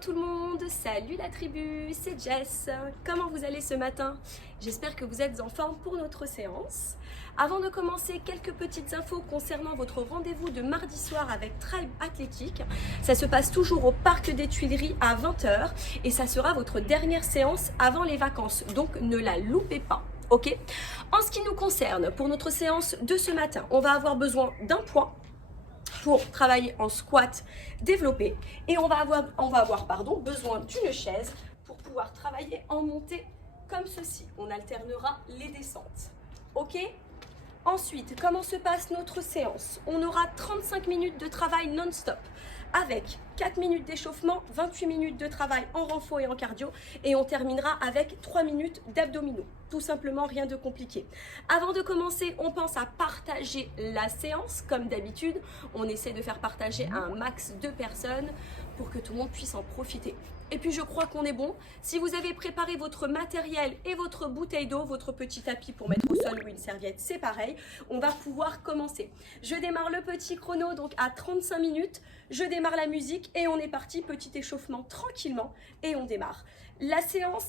tout le monde, salut la tribu, c'est Jess. Comment vous allez ce matin? J'espère que vous êtes en forme pour notre séance. Avant de commencer, quelques petites infos concernant votre rendez-vous de mardi soir avec Tribe Athlétique. Ça se passe toujours au Parc des Tuileries à 20 h et ça sera votre dernière séance avant les vacances, donc ne la loupez pas. Ok. En ce qui nous concerne, pour notre séance de ce matin, on va avoir besoin d'un point pour travailler en squat développé et on va avoir besoin d'une chaise pour pouvoir travailler en montée comme ceci. On alternera les descentes. Ok. Ensuite, comment se passe notre séance? On aura 35 minutes de travail non-stop avec 4 minutes d'échauffement, 28 minutes de travail en renfort et en cardio et on terminera avec 3 minutes d'abdominaux. Tout simplement, rien de compliqué. Avant de commencer, on pense à partager la séance. Comme d'habitude, on essaie de faire partager à un max de personnes pour que tout le monde puisse en profiter. Et puis je crois qu'on est bon. Si vous avez préparé votre matériel et votre bouteille d'eau, votre petit tapis pour mettre au sol ou une serviette, c'est pareil. On va pouvoir commencer. Je démarre le petit chrono donc à 35 minutes. Je démarre la musique et on est parti. Petit échauffement tranquillement et on démarre. La séance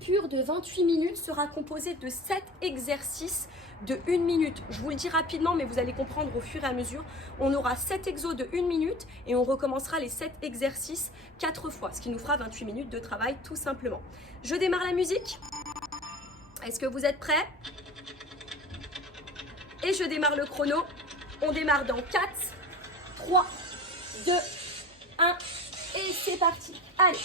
pure de 28 minutes sera composée de 7 exercices de 1 minute. Je vous le dis rapidement, mais vous allez comprendre au fur et à mesure. On aura 7 exos de 1 minute et on recommencera les 7 exercices 4 fois, ce qui nous fera 28 minutes de travail tout simplement. Je démarre la musique. Est-ce que vous êtes prêts? Et je démarre le chrono. On démarre dans 4, 3, 2, 1 et c'est parti. Allez.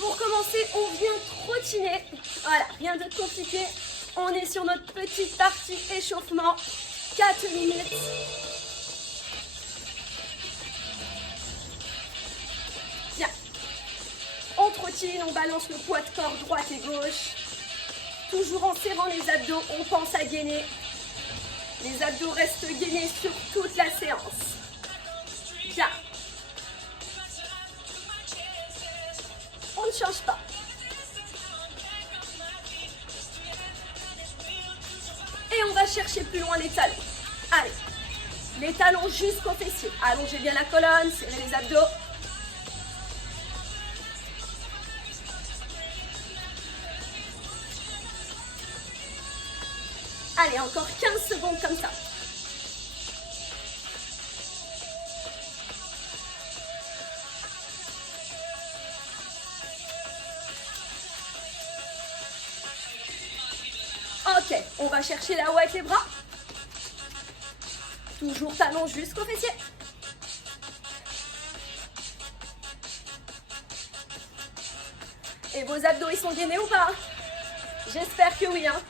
Pour commencer, on vient trottiner. Voilà, rien de compliqué. On est sur notre petite partie échauffement. 4 minutes. Bien. On trottine, on balance le poids de corps droite et gauche. Toujours en serrant les abdos, on pense à gainer. Les abdos restent gainés sur toute la séance. Bien. On ne change pas. Et on va chercher plus loin les talons. Allez, les talons jusqu'aux fessiers. Allongez bien la colonne, serrez les abdos. Allez, encore 15 secondes comme ça. Ok, on va chercher là-haut avec les bras. Toujours talons jusqu'aux fessiers. Et vos abdos, ils sont gainés ou pas? J'espère que oui, hein.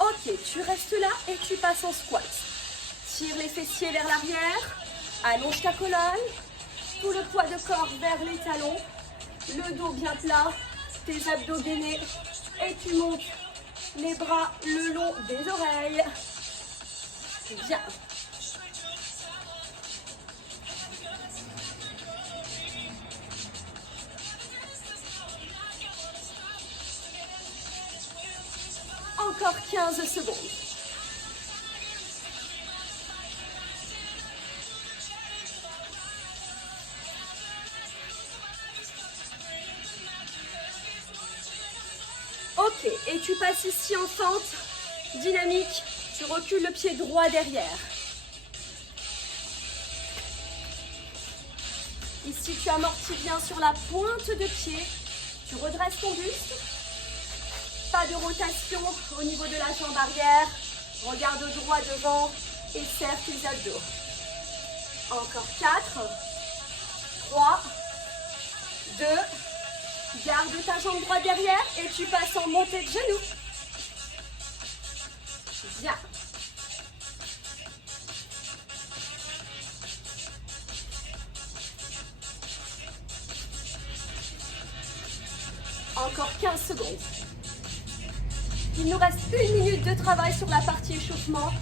Ok, tu restes là et tu passes en squat. Tire les fessiers vers l'arrière, allonge ta colonne, tout le poids de corps vers les talons, le dos bien plat, tes abdos gainés et tu montes les bras le long des oreilles. Bien. Encore 15 secondes. Ok, et tu passes ici en fente dynamique, tu recules le pied droit derrière. Ici, tu amortis bien sur la pointe de pied, tu redresses ton buste. Pas de rotation au niveau de la jambe arrière, regarde droit devant et serre tes abdos. Encore 4, 3, 2, garde ta jambe droite derrière et tu passes en montée de genoux. Bien. Encore 15 secondes. Il nous reste 1 minute de travail sur la partie échauffement.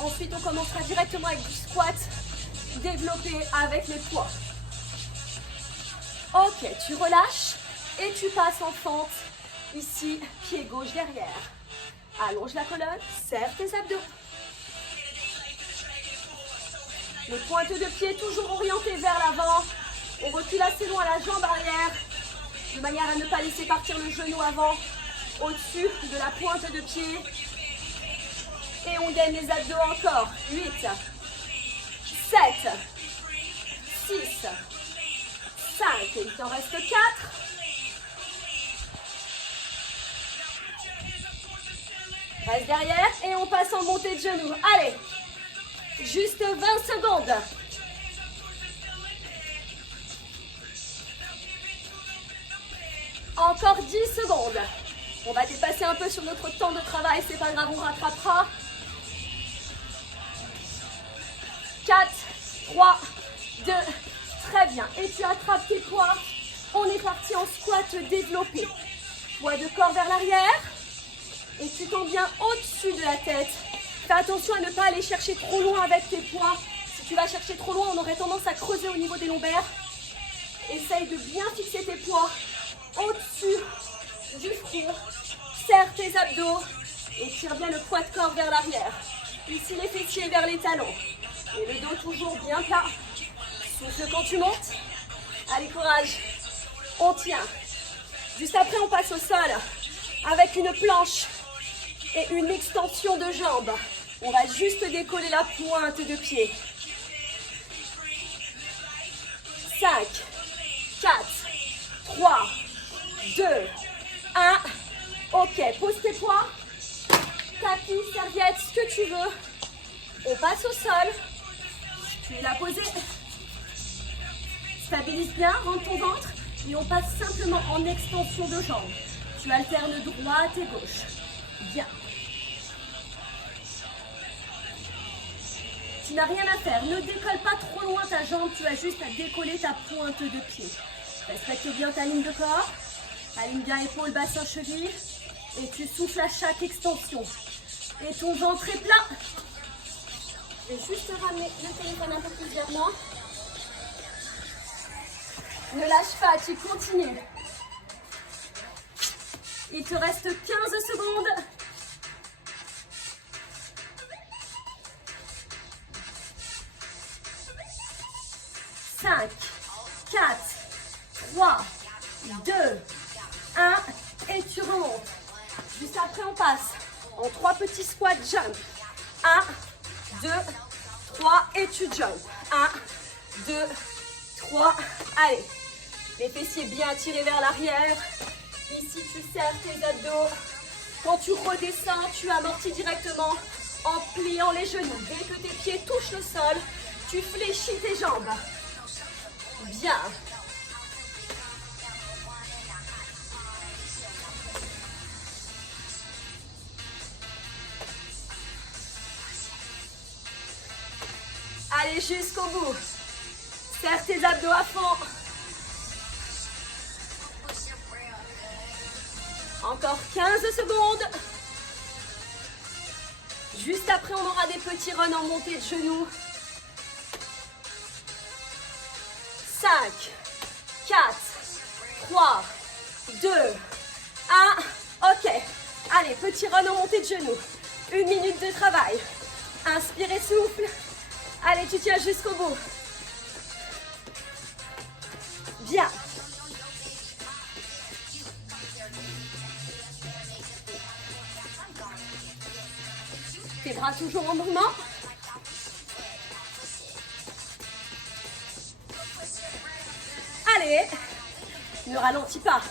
Ensuite, on commencera directement avec du squat développé avec les poids. Ok, tu relâches et tu passes en fente Ici, pied gauche derrière. Allonge la colonne, serre tes abdos. Les pointes de pied toujours orientées vers l'avant. On recule assez loin la jambe arrière, de manière à ne pas laisser partir le genou avant, au-dessus de la pointe de pied. Et on gagne les abdos encore. 8, 7, 6, 5, et il t'en reste 4. Reste derrière et on passe en montée de genoux. Allez, juste 20 secondes. Encore 10 secondes. On va dépasser un peu sur notre temps de travail, c'est pas grave, on rattrapera. 4, 3, 2, très bien. Et tu attrapes tes poids. On est parti en squat développé. Poids de corps vers l'arrière. Et tu t'en viens au-dessus de la tête. Fais attention à ne pas aller chercher trop loin avec tes poids. Si tu vas chercher trop loin, on aurait tendance à creuser au niveau des lombaires. Essaye de bien fixer tes poids au-dessus du front. Serre tes abdos et tire bien le poids de corps vers l'arrière. Ici, les fessiers vers les talons. Et le dos toujours bien plat. Souffle quand tu montes. Allez, courage. On tient. Juste après, on passe au sol avec une planche et une extension de jambes. On va juste décoller la pointe de pied. 5, 4, 3, 2, 1. Ok, pose tes poids. Tapis, serviette, ce que tu veux. On passe au sol. Tu l'as posé. Stabilise bien, rentre ton ventre. Et on passe simplement en extension de jambes. Tu alternes droite et gauche. Bien. Tu n'as rien à faire. Ne décolle pas trop loin ta jambe. Tu as juste à décoller ta pointe de pied. Respecte bien ta ligne de corps. Aligne bien épaules, bassin, cheville. Et tu souffles à chaque extension. Et ton ventre est plat. Je vais juste ramener le téléphone un peu plus vers moi. Ne lâche pas, tu continues. Il te reste 15 secondes. Cinq, 4, 3, 2, 1. Et tu remontes. Juste après, on passe en 3 petits squats jump. 1, 2, 3 et tu jump. 1, 2, 3. Allez. Les fessiers bien tirés vers l'arrière. Ici, tu serres tes abdos. Quand tu redescends, tu amortis directement en pliant les genoux. Dès que tes pieds touchent le sol, tu fléchis tes jambes. Bien. Allez jusqu'au bout. Serre tes abdos à fond. Encore 15 secondes. Juste après, on aura des petits runs en montée de genoux. 5, 4, 3, 2, 1. Ok. Allez, petit run en montée de genoux. 1 minute de travail. Inspire et souffle. Allez, tu tiens jusqu'au bout. Bien. Tes bras toujours en mouvement. Allez, ne ralentis pas.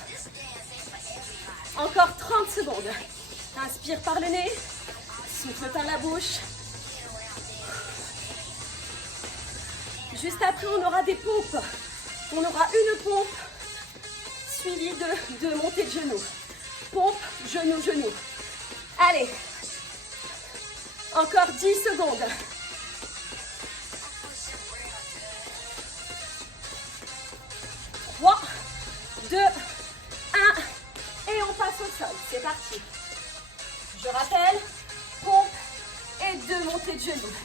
Encore 30 secondes. Inspire par le nez, souffle par la bouche. Juste après, on aura des pompes. On aura une pompe suivie de 2 montées de genoux. Pompe, genou, genou. Allez. Encore 10 secondes. Trois, 2, 1. Et on passe au sol. C'est parti. Je rappelle, pompe et 2 montées de genoux.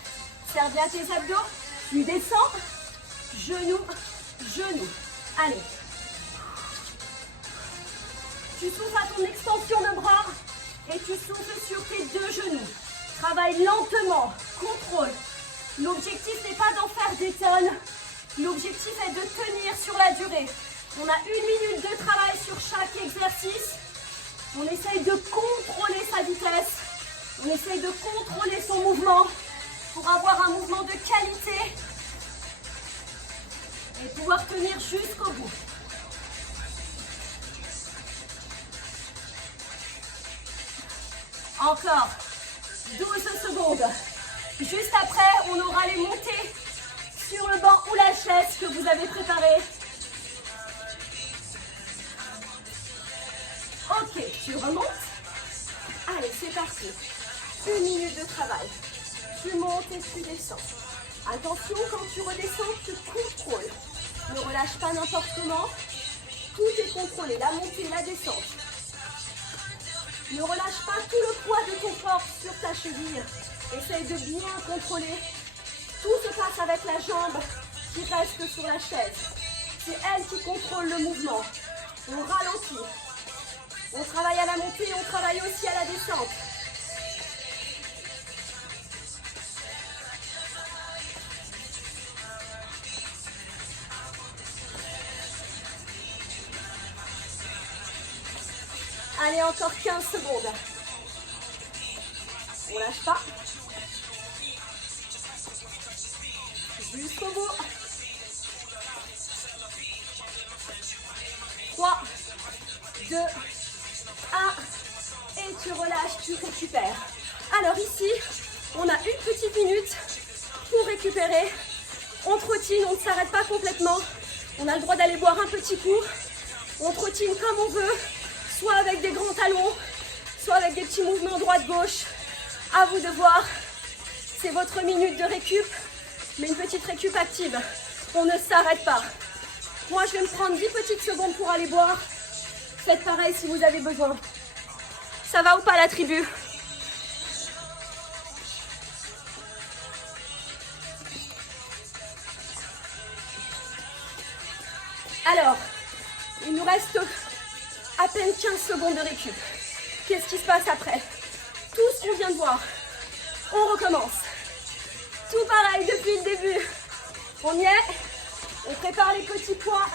Serre bien tes abdos. Tu descends. Genou, genou. Allez. Tu souffles à ton extension de bras et tu souffles sur tes deux genoux. Travaille lentement, contrôle. L'objectif n'est pas d'en faire des tonnes. L'objectif est de tenir sur la durée. On a 1 minute de travail sur chaque exercice. On essaye de contrôler sa vitesse. On essaye de contrôler son mouvement pour avoir un mouvement de qualité et pouvoir tenir jusqu'au bout. Encore 12 secondes. Juste après, on aura les montées sur le banc ou la chaise que vous avez préparée. Ok, tu remontes. Allez, c'est parti. 1 minute de travail. Tu montes et tu descends. Attention, quand tu redescends, tu contrôles. Ne relâche pas n'importe comment. Tout est contrôlé, la montée, la descente. Ne relâche pas tout le poids de ton corps sur ta cheville. Essaye de bien contrôler. Tout se passe avec la jambe qui reste sur la chaise. C'est elle qui contrôle le mouvement. On ralentit. On travaille à la montée, on travaille aussi à la descente. Allez, encore 15 secondes. On lâche pas. Jusqu'au bout. 3, 2, 1. Et tu relâches, tu récupères. Alors ici, on a une petite minute pour récupérer. On trottine, on ne s'arrête pas complètement. On a le droit d'aller boire un petit coup. On trottine comme on veut. Soit avec des grands talons, soit avec des petits mouvements droite-gauche. À vous de voir. C'est votre minute de récup, mais une petite récup active. On ne s'arrête pas. Moi, je vais me prendre 10 petites secondes pour aller boire. Faites pareil si vous avez besoin. Ça va ou pas la tribu? Alors, il nous reste à peine 15 secondes de récup. Qu'est-ce qui se passe après? Tout ce qu'on vient de voir. On recommence. Tout pareil depuis le début. On y est. On prépare les petits poids.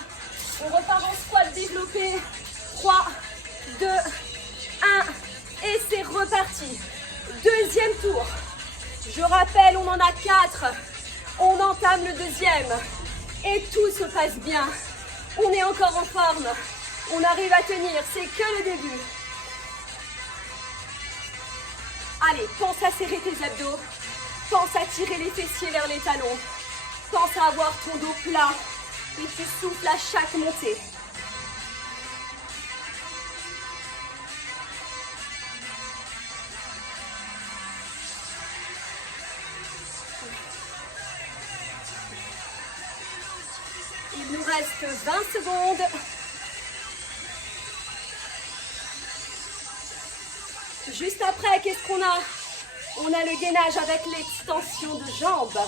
On repart en squat développé. 3, 2, 1. Et c'est reparti. Deuxième tour. Je rappelle, on en a 4. On entame le deuxième. Et tout se passe bien. On est encore en forme. On arrive à tenir, c'est que le début. Allez, pense à serrer tes abdos. Pense à tirer les fessiers vers les talons. Pense à avoir ton dos plat. Et tu souffles à chaque montée. Il nous reste 20 secondes. Juste après, qu'est-ce qu'on a? On a le gainage avec l'extension de jambes.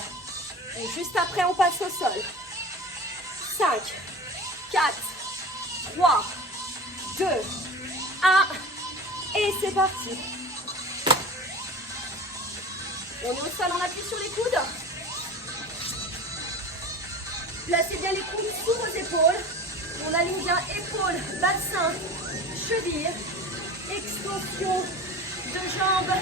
Et juste après, on passe au sol. 5, 4, 3, 2, 1. Et c'est parti. On est au sol, on appuie sur les coudes. Placez bien les coudes sous vos épaules. On aligne bien épaules, bassin, cheville. Extension de jambes.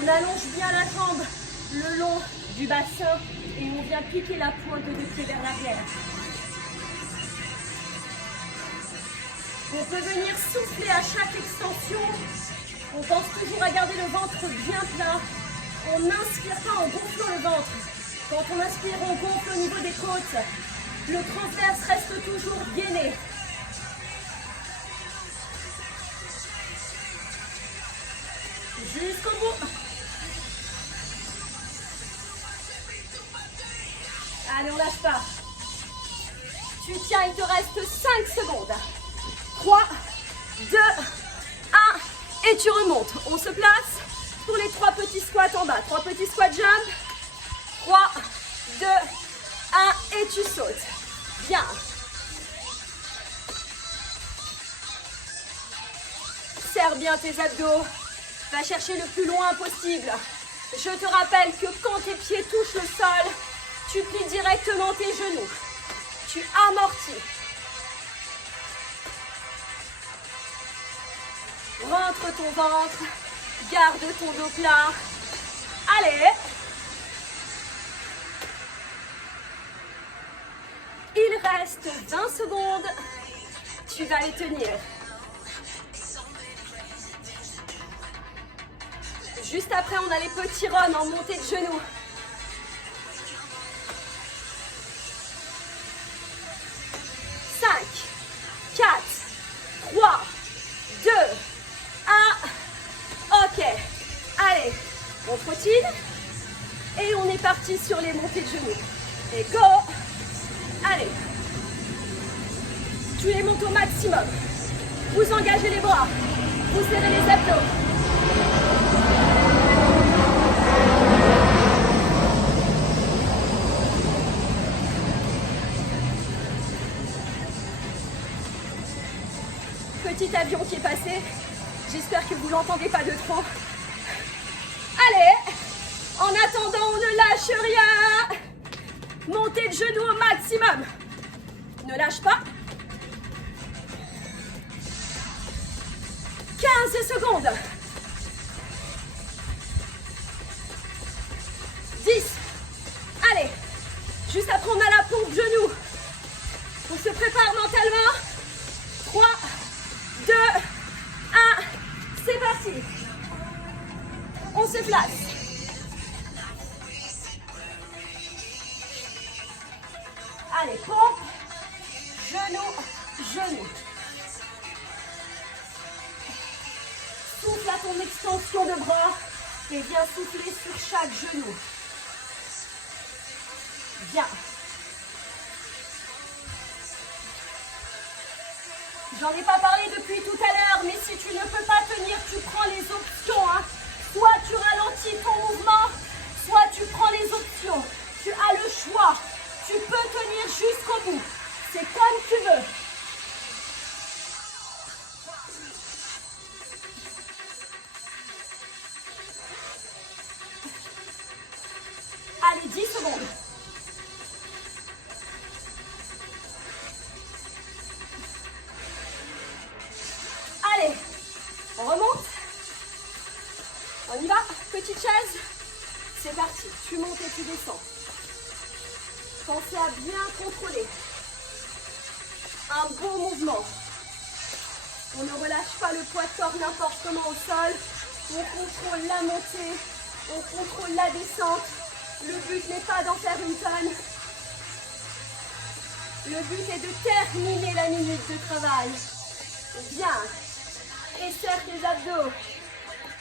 On allonge bien la jambe le long du bassin et on vient piquer la pointe de pied vers l'arrière. On peut venir souffler à chaque extension. On pense toujours à garder le ventre bien plat. On n'inspire pas en gonflant le ventre. Quand on inspire, on gonfle au niveau des côtes. Le transverse reste toujours gainé. Jusqu'au bout. Allez, on lâche pas. Tu tiens, il te reste 5 secondes. 3, 2, 1. Et tu remontes. On se place pour les 3 petits squats en bas. 3 petits squats jump. 3, 2, 1. Et tu sautes. Bien. Prépare bien tes abdos. Va chercher le plus loin possible. Je te rappelle que quand tes pieds touchent le sol, tu plies directement tes genoux. Tu amortis. Rentre ton ventre. Garde ton dos plat. Allez. Il reste 20 secondes. Tu vas les tenir. Juste après, on a les petits runs en montée de genoux. 5, 4, 3, 2, 1. Ok. Allez, on trottine. Et on est parti sur les montées de genoux. Et go. Allez. Tu les montes au maximum. Vous engagez les bras. Vous serrez les abdos. Petit avion qui est passé. J'espère que vous ne l'entendez pas de trop. Allez. En attendant, on ne lâche rien. Montez de genoux au maximum. Ne lâche pas. 15 secondes. 10. Allez. Juste après, on a la pompe genoux. On se prépare mentalement. 3, 2, 1. C'est parti. On se place. Allez, pompe. Genoux, genoux. Souffle à ton extension de bras et viens souffler sur chaque genou. Bien. J'en ai pas parlé depuis tout à l'heure, mais si tu ne peux pas tenir, tu prends les options. Soit tu ralentis ton mouvement, soit tu prends les options. Tu as le choix. Tu peux tenir jusqu'au bout. C'est comme tu veux. Allez, 10 secondes. Allez, on remonte. On y va, petite chaise. C'est parti, tu montes et tu descends. Pensez à bien contrôler. Un bon mouvement. On ne relâche pas le poids de corps n'importe comment au sol. On contrôle la montée, on contrôle la descente. Le but n'est pas d'en faire une tonne. Le but est de terminer la minute de travail. Bien. Et serre tes abdos.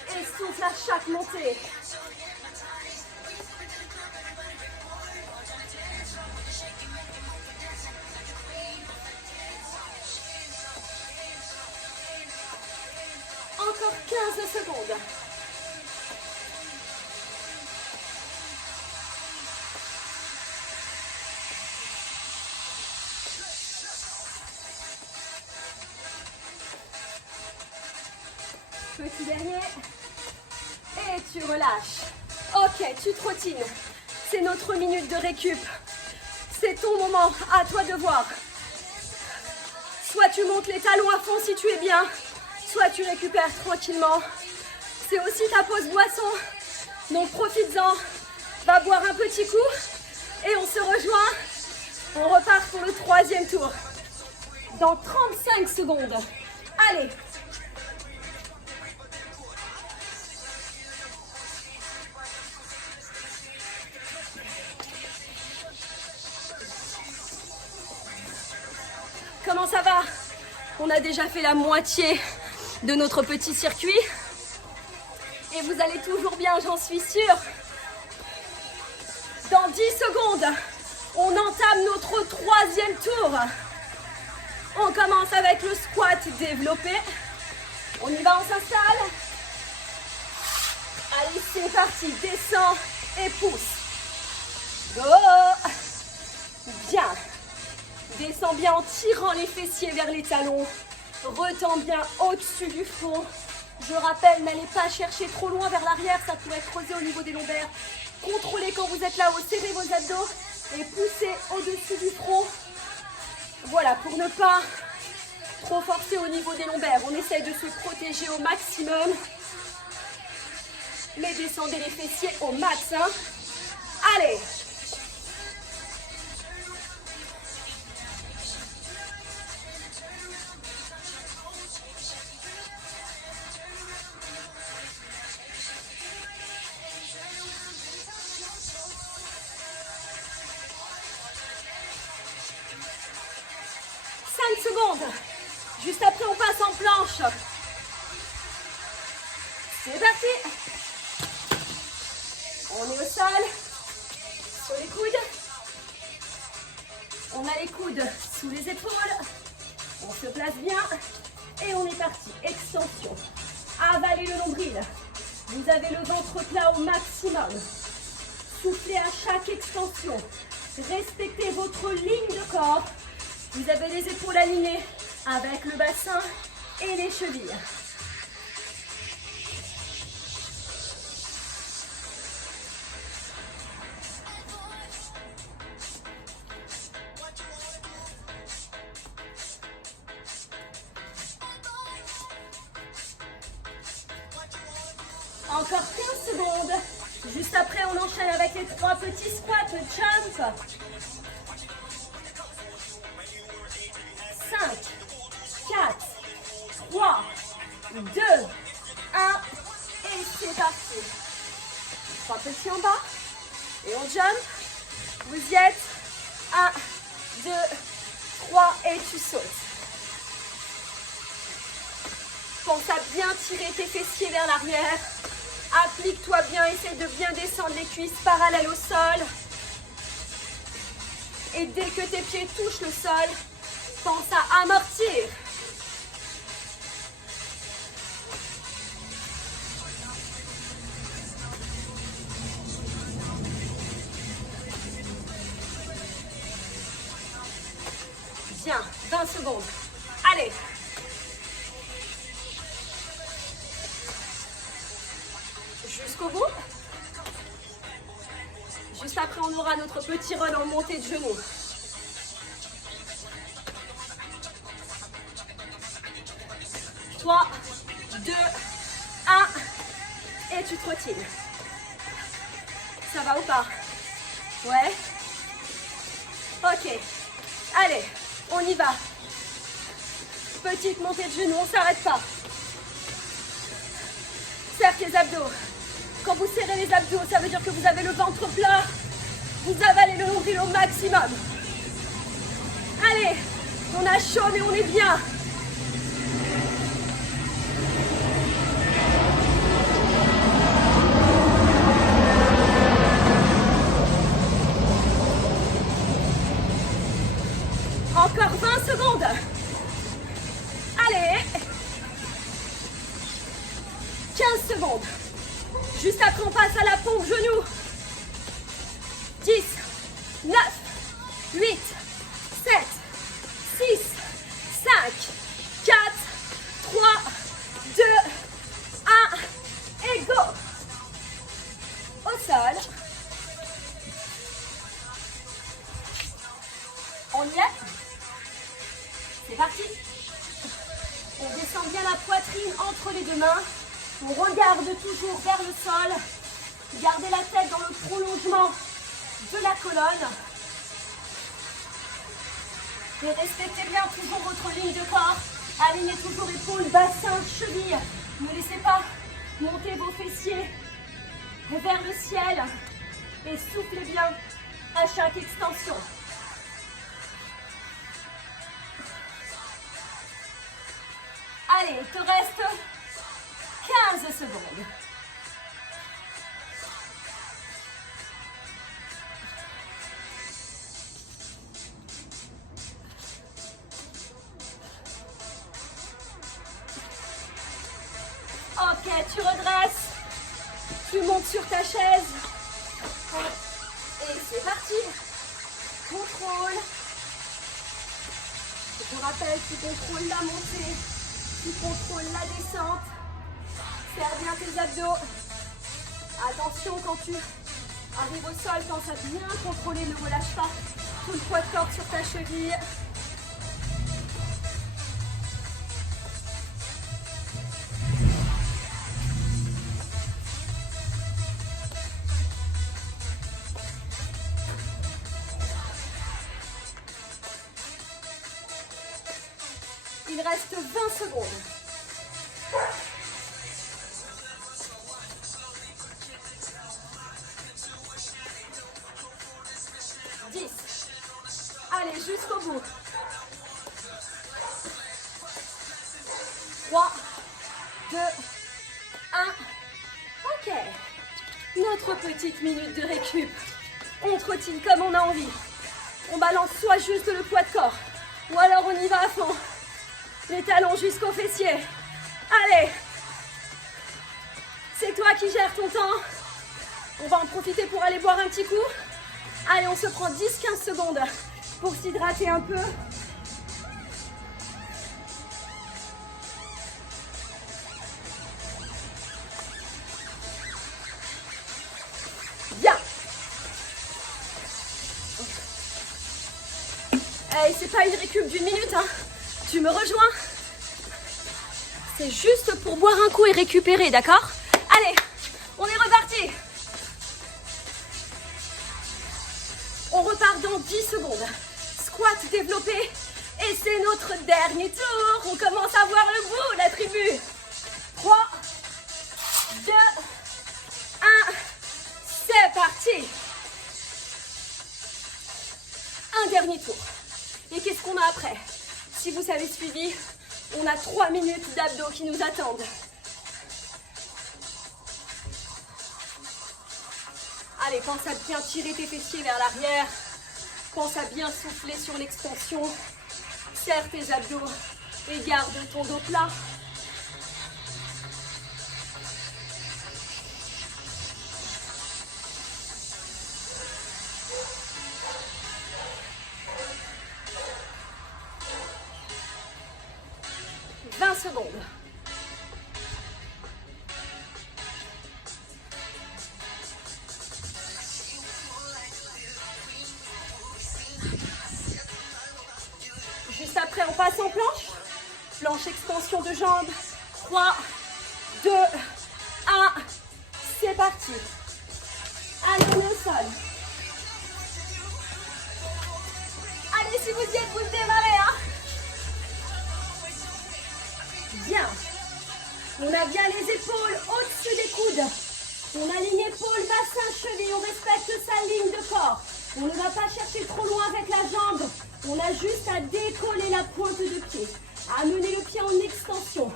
Et souffle à chaque montée. Encore 15 secondes. Petit dernier. Et tu relâches. Ok, tu trottines. C'est notre minute de récup. C'est ton moment, à toi de voir. Soit tu montes les talons à fond si tu es bien, soit tu récupères tranquillement. C'est aussi ta pause boisson, donc profites-en. Va boire un petit coup et on se rejoint. On repart pour le troisième tour. Dans 35 secondes. Allez. Comment ça va? On a déjà fait la moitié de notre petit circuit. Et vous allez toujours bien, j'en suis sûre. Dans 10 secondes, on entame notre troisième tour. On commence avec le squat développé. On y va, on s'installe. Allez, c'est parti. Descends et pousse. Go! Bien. Descends bien en tirant les fessiers vers les talons. Retends bien au-dessus du front. Je rappelle, n'allez pas chercher trop loin vers l'arrière, ça pourrait creuser au niveau des lombaires. Contrôlez quand vous êtes là-haut, serrez vos abdos et poussez au-dessus du front. Voilà, pour ne pas trop forcer au niveau des lombaires. On essaye de se protéger au maximum. Mais descendez les fessiers au max. Hein. Allez! 5 secondes. Juste après, on passe en planche. C'est parti. On est au sol, sur les coudes. On a les coudes sous les épaules. On se place bien. Et on est parti. Extension. Avalez le nombril. Vous avez le ventre plat au maximum. Soufflez à chaque extension. Respectez votre ligne de corps. Vous avez les épaules alignées avec le bassin et les chevilles. Encore 15 secondes. Juste après, on enchaîne avec les 3 petits squats, jump. 5, 4, 3, 2, 1. Et c'est parti. 3 petits en bas. Et on jump. Vous y êtes. 1, 2, 3 et tu sautes. Pense à bien tirer tes fessiers vers l'arrière. Applique-toi bien, essaye de bien descendre les cuisses parallèles au sol. Et dès que tes pieds touchent le sol, pense à amortir. Bien, 20 secondes. Allez. Jusqu'au bout. Juste après, on aura notre petit run en montée de genoux. Trois, 2, 1. Et tu trottines. Ça va ou pas? Ouais. Ok. Allez, on y va. Petite montée de genoux, on ne s'arrête pas. Serre tes abdos. Quand vous serrez les abdos, ça veut dire que vous avez le ventre plat. Vous avalez le nombril au maximum. Allez, on a chaud mais on est bien. Encore 20 secondes. Allez. 15 secondes. Juste après, on passe à la pompe genou. 10, 9, 8, 7, 6, 5, 4, 3, 2, 1 et go. Au sol. On y est? C'est parti. On descend bien la poitrine entre les deux mains. On regarde toujours vers le sol. Gardez la tête dans le prolongement de la colonne. Et respectez bien toujours votre ligne de corps. Alignez toujours épaules, bassin, chevilles. Ne laissez pas monter vos fessiers vers le ciel. Et soufflez bien à chaque extension. Allez, il te reste 15 secondes. Ok, tu redresses. Tu montes sur ta chaise. Et c'est parti. Contrôle. Je te rappelle, tu contrôles la montée. Tu contrôles la descente. Serre bien tes abdos. Attention quand tu arrives au sol, pense à bien contrôler, ne relâche pas tout le poids de corps sur ta cheville. Il reste 20 secondes. 10. Allez, jusqu'au bout. 3, 2, 1. Ok. Notre petite minute de récup. On trottine comme on a envie. On balance soit juste le poids de corps, ou alors on y va à fond. Les talons jusqu'aux fessiers. Allez. C'est toi qui gères ton temps. On va en profiter pour aller boire un petit coup. Allez, on se prend 10-15 secondes pour s'hydrater un peu. Bien. Hey, c'est pas une récup d'une minute, hein. Tu me rejoins? C'est juste pour boire un coup et récupérer, d'accord? Allez, on est reparti. On repart dans 10 secondes. Squat développé. Et c'est notre dernier tour. On commence à voir le bout, la tribu. 3, 2, 1. C'est parti. Un dernier tour. Et qu'est-ce qu'on a après? Si vous avez suivi, on a 3 minutes d'abdos qui nous attendent. Allez, pense à bien tirer tes fessiers vers l'arrière. Pense à bien souffler sur l'extension. Serre tes abdos et garde ton dos plat. Secondes. Juste après, on passe en planche. Planche extension de jambes. 3, 2, 1. C'est parti. Allez, on est au sol. Allez, si vous y êtes, vous démarrez, hein. Bien. On a bien les épaules au-dessus des coudes. On aligne épaules, bassin, cheville. On respecte sa ligne de corps. On ne va pas chercher trop loin avec la jambe. On a juste à décoller la pointe de pied. Amener le pied en extension.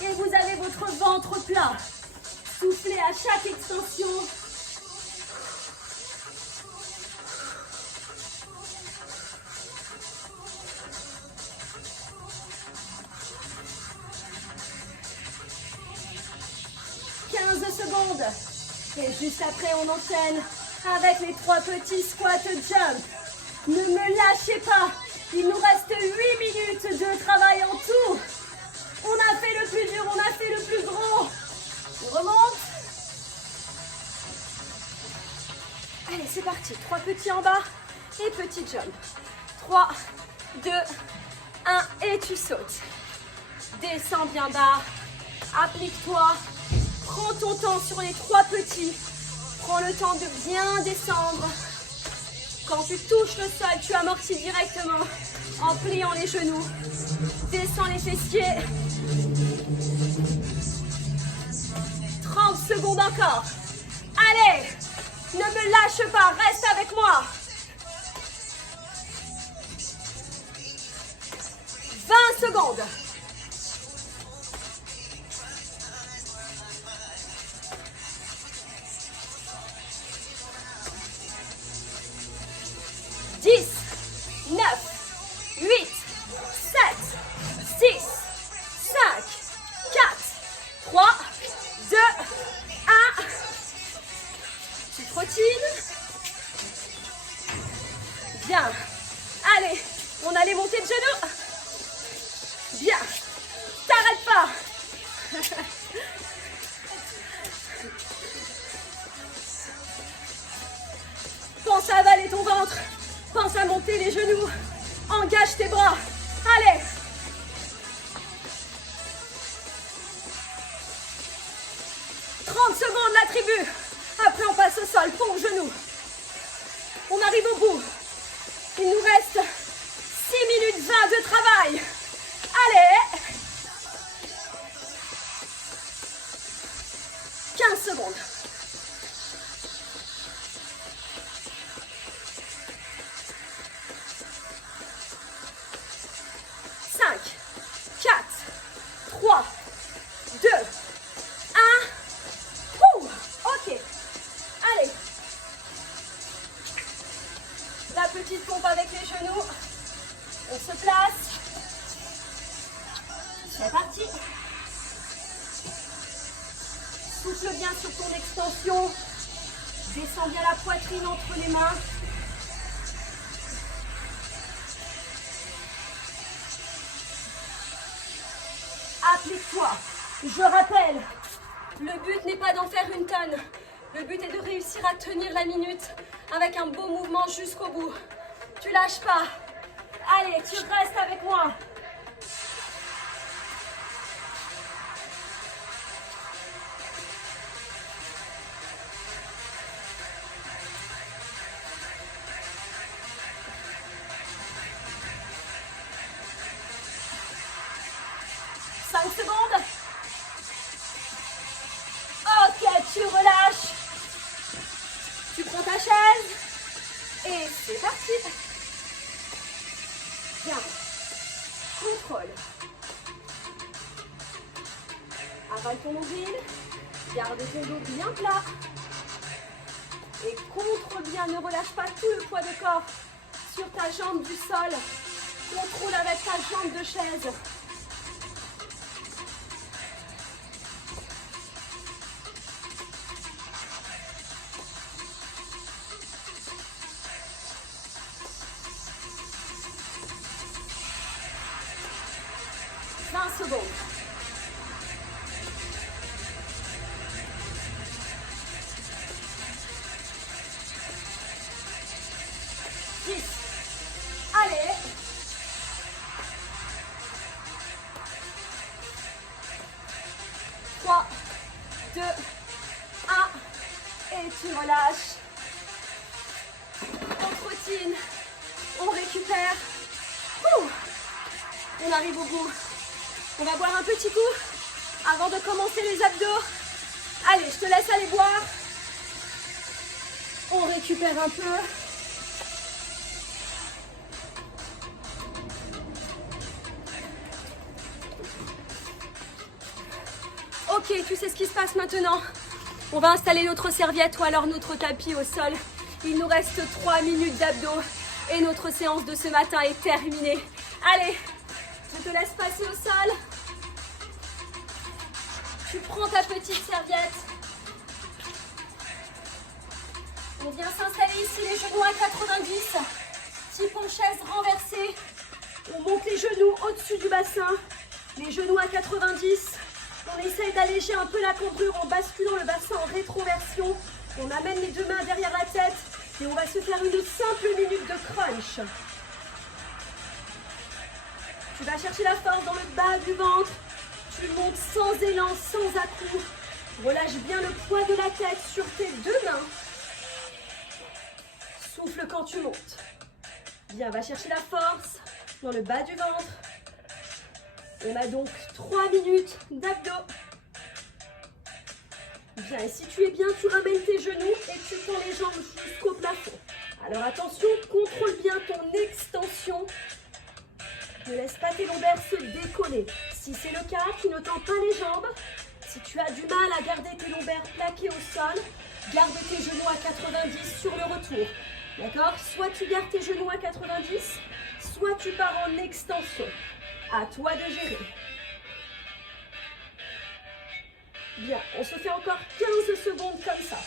Et vous avez votre ventre plat. Soufflez à chaque extension. Secondes. Et juste après, on enchaîne avec les 3 petits squats jump. Ne me lâchez pas. Il nous reste 8 minutes de travail en tout. On a fait le plus dur, on a fait le plus gros. On remonte. Allez, c'est parti. 3 petits en bas et petit jump. 3, 2, 1 et tu sautes. Descends bien bas. Applique-toi. Prends ton temps sur les 3 petits. Prends le temps de bien descendre. Quand tu touches le sol, tu amortis directement en pliant les genoux. Descends les fessiers. 30 secondes encore. Allez, ne me lâche pas, reste avec moi. 20 secondes. 10, 9, 8, 7, 6, 5, 4, 3, 2, 1. Tu trottines. Bien. Allez, on a les montées de genoux. Bien. T'arrêtes pas. Pense à monter les genoux. Engage tes bras. Allez. « 30 secondes la tribu. Après on passe au sol, pompe genoux. On arrive au bout. Il nous reste 6 minutes 20 de travail. Allez. 15 secondes. 5, 4, 3, 2, 1. Ok. Allez. La petite pompe avec les genoux. On se place. C'est parti. Souffle bien sur ton extension. Descends bien la poitrine entre les mains. Applique-toi. Je rappelle, le but n'est pas d'en faire une tonne. Le but est de réussir à tenir la minute avec un beau mouvement jusqu'au bout. Tu lâches pas. Allez, tu restes avec moi. Secondes. Ok, tu relâches. Tu prends ta chaise. Et c'est parti. Bien. Contrôle. Avale ton nombril. Garde ton dos bien plat. Et contrôle bien. Ne relâche pas tout le poids de corps sur ta jambe du sol. Contrôle avec ta jambe de chaise. Secondes. 10. Allez. 3, 2, 1. Et tu relâches. On trottine. On récupère. On arrive au bout. On va boire un petit coup avant de commencer les abdos. Allez, je te laisse aller boire. On récupère un peu. Ok, tu sais ce qui se passe maintenant. On va installer notre serviette ou alors notre tapis au sol. Il nous reste 3 minutes d'abdos et notre séance de ce matin est terminée. Allez, je te laisse passer au sol. Tu prends ta petite serviette. On vient s'installer ici, les genoux à 90. Type en chaise renversée. On monte les genoux au-dessus du bassin. Les genoux à 90. On essaye d'alléger un peu la cambrure en basculant le bassin en rétroversion. On amène les deux mains derrière la tête. Et on va se faire une simple minute de crunch. Tu vas chercher la force dans le bas du ventre. Tu montes sans élan, sans à-coups. Relâche bien le poids de la tête sur tes deux mains. Souffle quand tu montes. Bien, va chercher la force dans le bas du ventre. On a donc 3 minutes d'abdos. Bien, et si tu es bien, tu ramènes tes genoux et tu tends les jambes jusqu'au plafond. Alors attention, contrôle bien ton extension. Ne laisse pas tes lombaires se décoller. Si c'est le cas, tu ne tends pas les jambes. Si tu as du mal à garder tes lombaires plaqués au sol, garde tes genoux à 90 sur le retour. D'accord? Soit tu gardes tes genoux à 90, soit tu pars en extension. À toi de gérer. Bien, on se fait encore 15 secondes comme ça.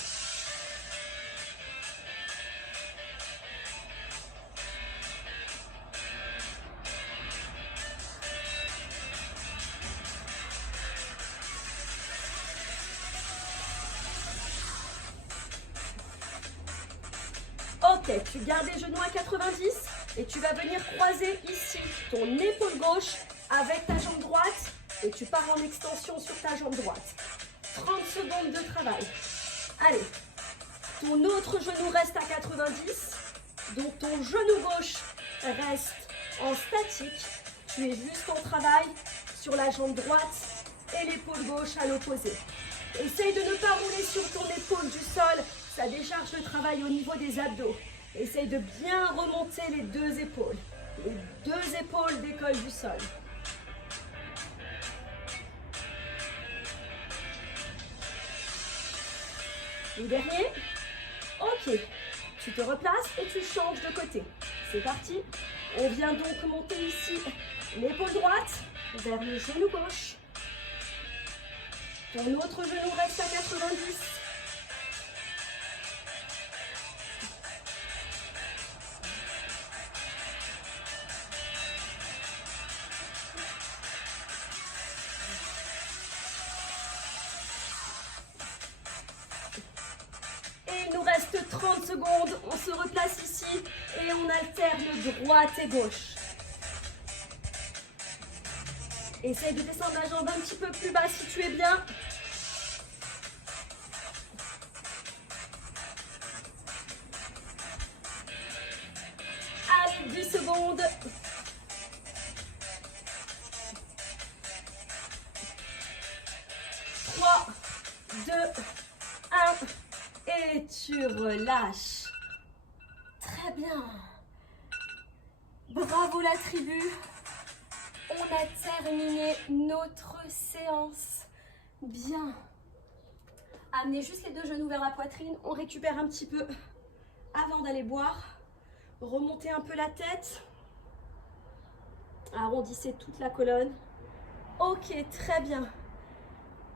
Ok, tête. Tu gardes les genoux à 90 et tu vas venir croiser ici ton épaule gauche avec ta jambe droite et tu pars en extension sur ta jambe droite. 30 secondes de travail. Allez, ton autre genou reste à 90, donc ton genou gauche reste en statique. Tu es juste en travail sur la jambe droite et l'épaule gauche à l'opposé. Essaye de ne pas rouler sur ton épaule du sol, ça décharge le travail au niveau des abdos. Essaye de bien remonter les deux épaules. Les deux épaules décollent du sol. Le dernier. Ok. Tu te replaces et tu changes de côté. C'est parti. On vient donc monter ici l'épaule droite vers le genou gauche. Ton autre genou reste à 90. Et il nous reste 30 secondes. On se replace ici et on alterne droite et gauche. Essaye de descendre la jambe un petit peu plus bas si tu es bien. Allez, 10 secondes. 3, 2, 1. Et tu relâches. Très bien. Bravo la tribu. On a terminé notre séance. Bien. Amenez juste les deux genoux vers la poitrine. On récupère un petit peu avant d'aller boire. Remontez un peu la tête. Arrondissez toute la colonne. Ok, très bien.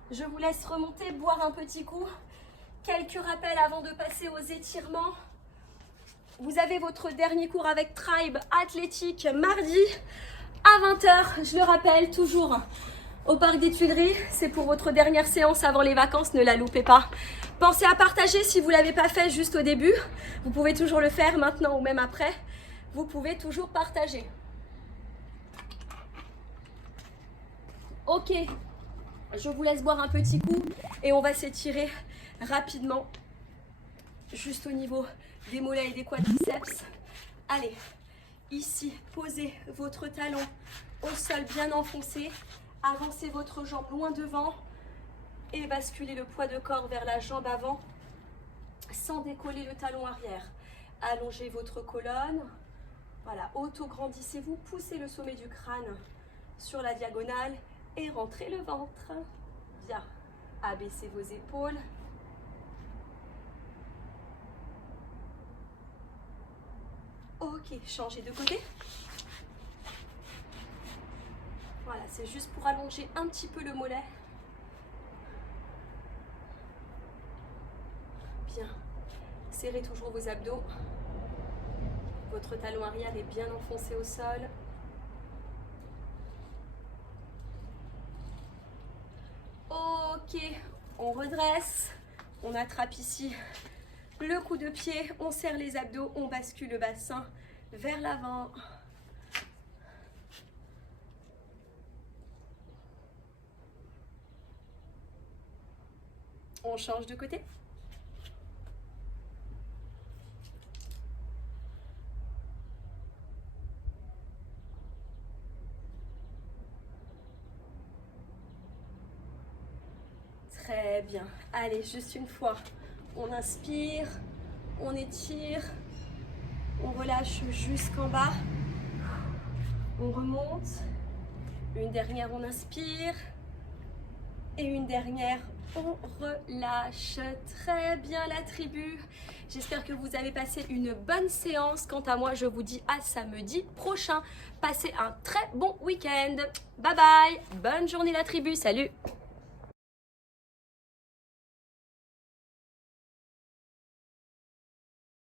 Je vous laisse remonter, boire un petit coup. Quelques rappels avant de passer aux étirements. Vous avez votre dernier cours avec Tribe Athlétique mardi à 20 h. Je le rappelle, toujours au Parc des Tuileries. C'est pour votre dernière séance avant les vacances, ne la loupez pas. Pensez à partager si vous ne l'avez pas fait juste au début. Vous pouvez toujours le faire maintenant ou même après. Vous pouvez toujours partager. Ok, je vous laisse boire un petit coup et on va s'étirer rapidement juste au niveau des mollets et des quadriceps. Allez, ici, posez votre talon au sol bien enfoncé. Avancez votre jambe loin devant et basculez le poids de corps vers la jambe avant sans décoller le talon arrière. Allongez votre colonne. Voilà, auto-grandissez-vous, poussez le sommet du crâne sur la diagonale et rentrez le ventre. Bien, abaissez vos épaules. Ok, changez de côté. Voilà, c'est juste pour allonger un petit peu le mollet. Bien, serrez toujours vos abdos. Votre talon arrière est bien enfoncé au sol. Ok, on redresse. On attrape ici le coup de pied. On serre les abdos. On bascule le bassin vers l'avant. On change de côté. Très bien. Allez, juste une fois. On inspire, on étire, on relâche jusqu'en bas. On remonte. Une dernière, on inspire. Et une dernière, on relâche. Très bien la tribu. J'espère que vous avez passé une bonne séance. Quant à moi, je vous dis à samedi prochain. Passez un très bon week-end. Bye bye. Bonne journée la tribu. Salut.